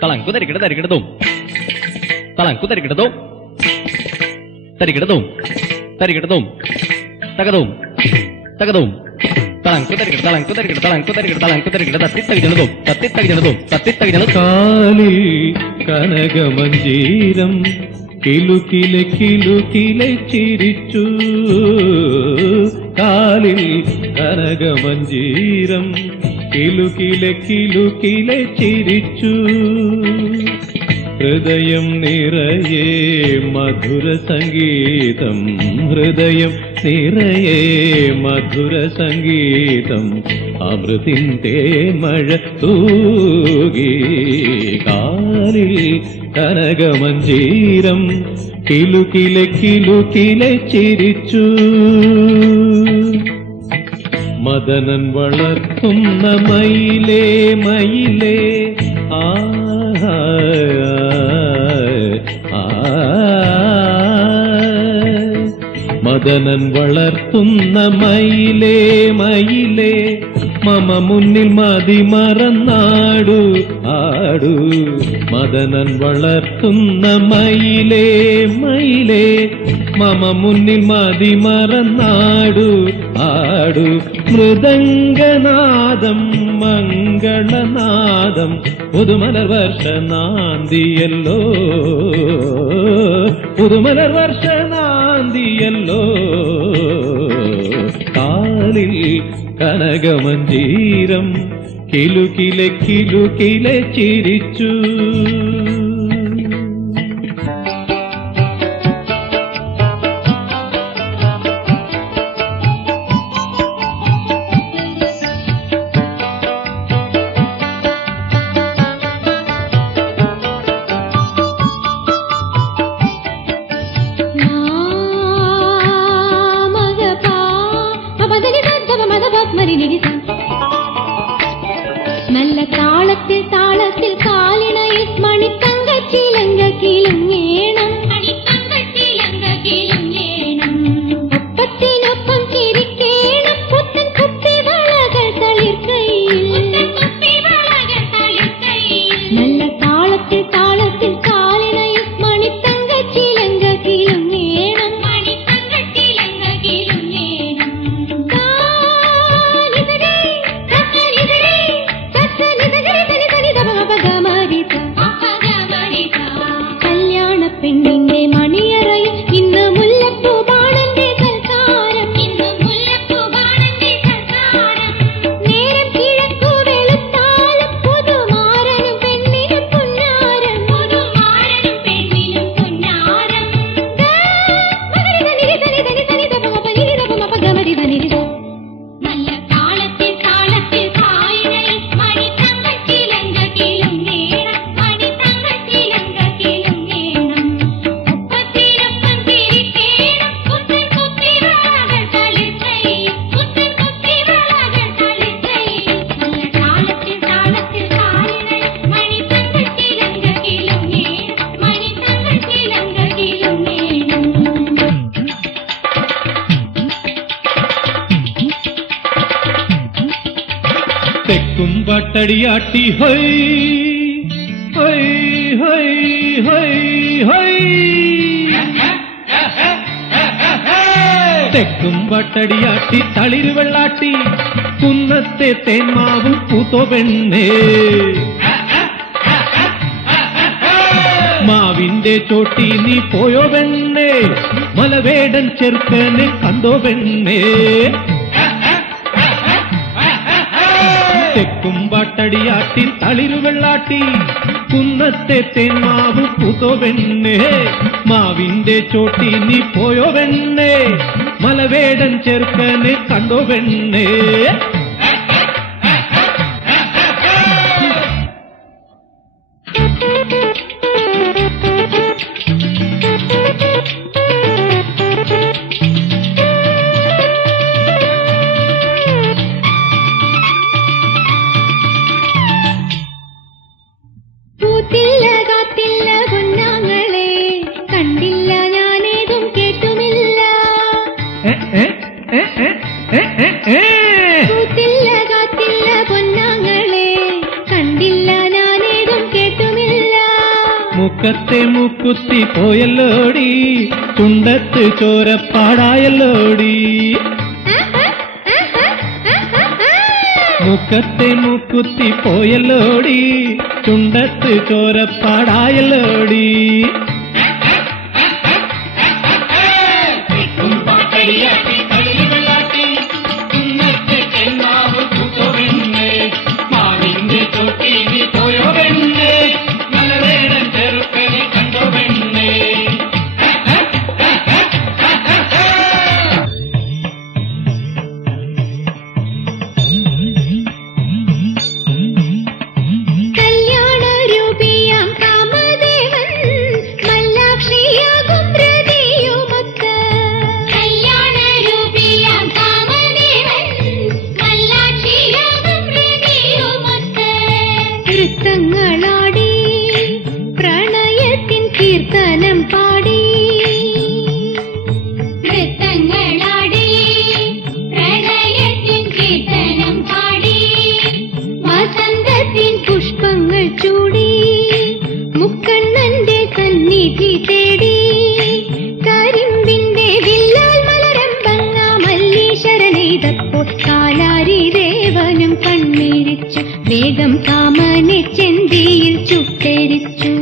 തളങ്കു തരികിട തരികിടതും തളങ്കു തരികിടതും തരികിടതും തരികിടതും തകതും തകതും തളങ്കു തരികിട തളങ്കു തരികിട തളങ്കു തരികിട തളങ്കു തരികിട തത്തിത്തകിജണതും തത്തിത്തകിജണതും തത്തിത്തകിജണ കാലിൽ കനകമഞ്ജീരം കിലുകിലെ കിലുകിലെ ചിരിച്ചു. കാലിൽ കനകമഞ്ജീരം കിലുകിലെ കിലുകിലെ ചിരിച്ചു. ഹൃദയം നിറയെ മധുര സംഗീതം, ഹൃദയം നിറയെ മധുര സംഗീതം, അമൃതിന്റെ മഴ തൂകി. കാലിൽ കനകമഞ്ജീരം കിലുകിലെ കിലുകിലെ ചിരിച്ചു. മദനൻ വളർത്തുന്ന മയിലേ മയിലേ ആ മദനൻ വളർത്തുന്ന മയിലേ മയിലേ മമ മുന്നിൽ മതി മറന്നാടു ആടു. മദനൻ വളർത്തുന്ന മയിലേ മയിലേ മമ മുന്നിൽ മതി മറന്നാടു ആടു. മൃദംഗനാദം മംഗളനാദം പുതുമലർ വർഷനാന്തിയല്ലോ, പുതുമലർ വർഷനാന്തിയല്ലോ. കാലിൽ കനകമഞ്ജീരം കിലുകിലെ കിലുകിലെ ചിരിച്ചു. നല്ല താളത്തിൽ താളത്തിൽ കാലിണയിൽ മണിത്തങ്കച്ചിലങ്ക കിലുങ്ങേണം, മണിത്തങ്കച്ചിലങ്ക കിലുങ്ങേണം. ഒപ്പത്തിനൊപ്പം ചിരിക്കേണം പുത്തൻ കുപ്പിവളകൾ തളിർക്കൈയിൽ, പുത്തൻ കുപ്പിവളകൾ തളിർക്കൈയിൽ. നല്ല താളത്തിൽ താളത്തിൽ കാലിണയിൽ മണിത്തങ്കച്ചിലങ്ക കിലുങ്ങേണം, മണിത്തങ്കച്ചിലങ്ക കിലുങ്ങേണം. കല്യാണ പെണ്ണിന്റെ മണിയറയിൽ ഇന്ന് മുല്ലപ്പൂവാണന്റെ സൽക്കാരം, ഇന്ന് മുല്ലപ്പൂവാണന്റെ സൽക്കാരം. നേരം കിഴക്കു വെളുത്താലും പുതുമാരനും പെണ്ണിനും പുന്നാരം, പുതുമാരനും പെണ്ണിനും പുന്നാരം. നല്ല താളത്തിൽ താളത്തിൽ കാലിണയിൽ മണിത്തങ്കച്ചിലങ്ക കിലുങ്ങേണം, മണിത്തങ്കച്ചിലങ്ക കിലുങ്ങേണം. ഒപ്പത്തിനൊപ്പം ചിരിക്കേണം പുത്തൻ കുപ്പിവളകൾ തളിർക്കൈയിൽ, പുത്തൻ കുപ്പിവളകൾ തളിർക്കൈയിൽ. നല്ല താളത്തിൽ താളത്തിൽ കാലിണയിൽ മണിത്തങ്കച്ചിലങ്ക കിലുങ്ങേണം, മണിത്തങ്കച്ചിലങ്ക കിലുങ്ങേണം. തെക്കും പാട്ടടിയാട്ടി ഹൊയ് ഹൊയ് ഹൊയ് ഹൊയ് ഹൊയ്. തെക്കും പാട്ടടിയാട്ടി തളിര് വെള്ളാട്ടി കുന്നത്തെ തേന്മാവും പൂത്തോ പെണ്ണേ. മാവിന്റെ ചോട്ടി നീ പോയോ പെണ്ണേ, മലവേടൻ ചെറുക്കനെ കണ്ടോ പെണ്ണേ. തെക്കും പാട്ടടിയാട്ടി തളിരു വെള്ളാട്ടി കുന്നത്തെ തേന്മാവ് പൂത്തോ പെണ്ണേ. മാവിന്റെ ചോട്ടി നീ പോയോ പെണ്ണേ, മലവേടൻ ചെറുക്കനെ കണ്ടോ പെണ്ണേ. പൂത്തില്ല കാത്തില്ല പൊന്നാങ്ങളെ, കണ്ടില്ല ഞാനേതും കേട്ടുമില്ല. മുക്കത്തെ മുക്കുത്തി പോയല്ലോടി, ചുണ്ടത്ത് ചോരപ്പാടായല്ലോടി. മുക്കത്തെ മുക്കുത്തി പോയല്ലോടി, ചുണ്ടത്ത് ചോരപ്പാടായല്ലോടി. നൃത്തങ്ങളാടി പ്രണയത്തിൻ കീർത്തനം പാടി, നൃത്തങ്ങളാടി പ്രണയത്തിൻ കീർത്തനം പാടി, വസന്തത്തിൻ പുഷ്പങ്ങൾ ചൂടി, മുക്കണ്ണന്റെ സന്നിധി തേടി, കരിമ്പിന്റെ വില്ലാൽ മലരമ്പങ്ങ മല്ലീശ്വരനെയ്തപ്പോൾ കാലാരി ദേവനും കണ്ണീരിച്ചു, വേഗം കാമനെ ചെന്തിയിൽ ചുട്ടരിച്ചു.